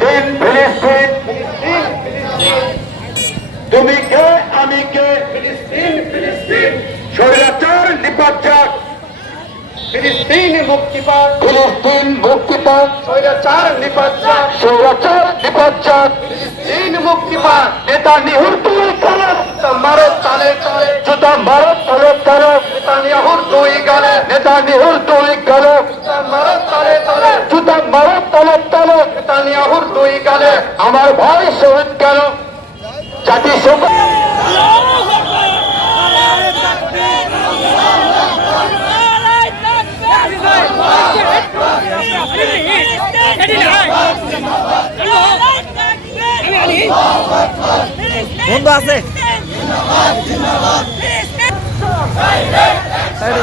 ফিলিস্তিন ফিলিস্তিন। তুমি কে আমি কে? ফিলিস্তিন ফিলিস্তিন স্বৈরাচার নিপাচার ফিলিস্তিন মুক্তি পাক ফিলিস্তিন মুক্তি পাক স্বৈরাচার নিপাচার স্বৈরাচার নিপাচার ফিলিস্তিন মুক্তি পাক নেতা নিহুর তুই গালে। নেতা নিহুর ভাই শহীদ কেন জাতিসংঘ বন্ধু আছে সাইডে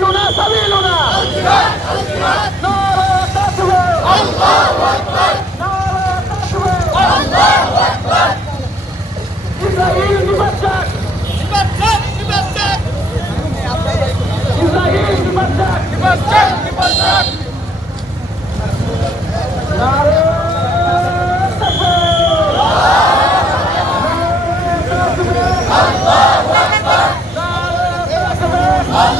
سبيلنا سبيلنا نار تكبر الله أكبر نار تكبر الله أكبر إسرائيل تبتك تبتك تبتك إسرائيل تبتك تبتك تبتك نار Allah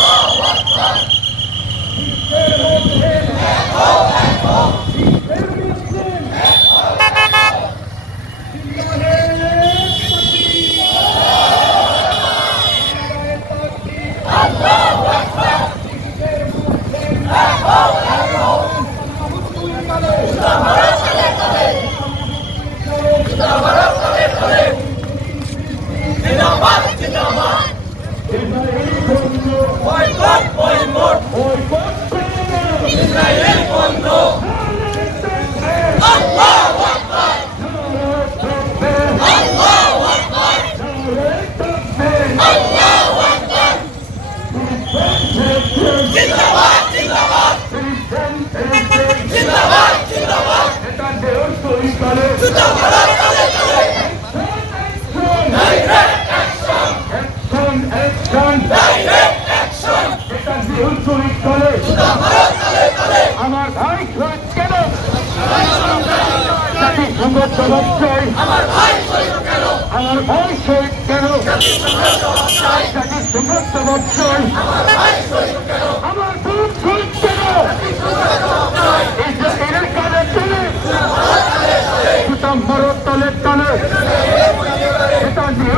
আমার ভাই শহীদ কেন জাতিসংঘ জবাব চাই আমার ভাই শহীদ কেন আমার বোন শহীদ কেন ইসরায়েলের কানে চলে সুতাম ভারত তলে তলে এটা নিয়ে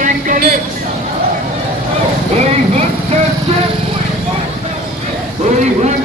তৈঙ্গলে ওই হচ্ছে এই হচ্ছে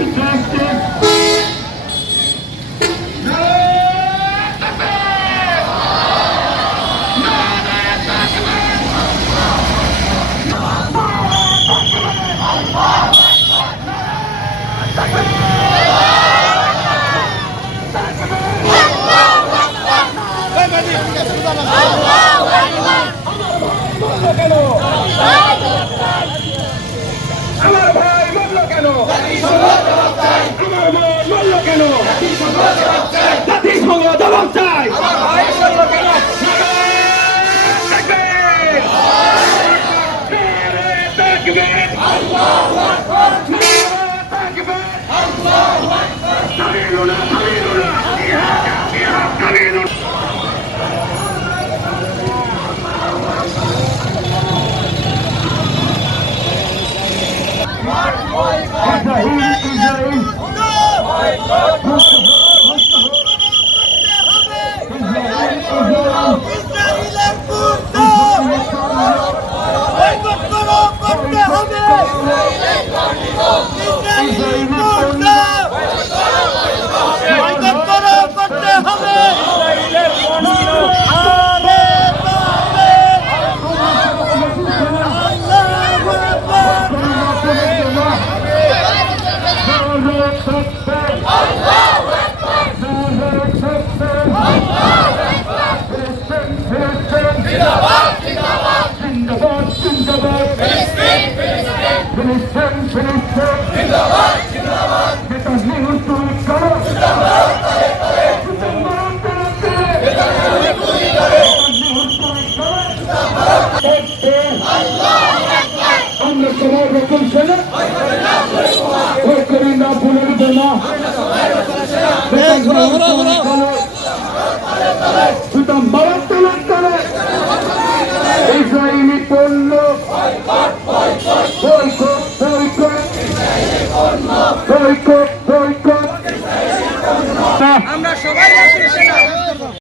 বোনা সুতরাং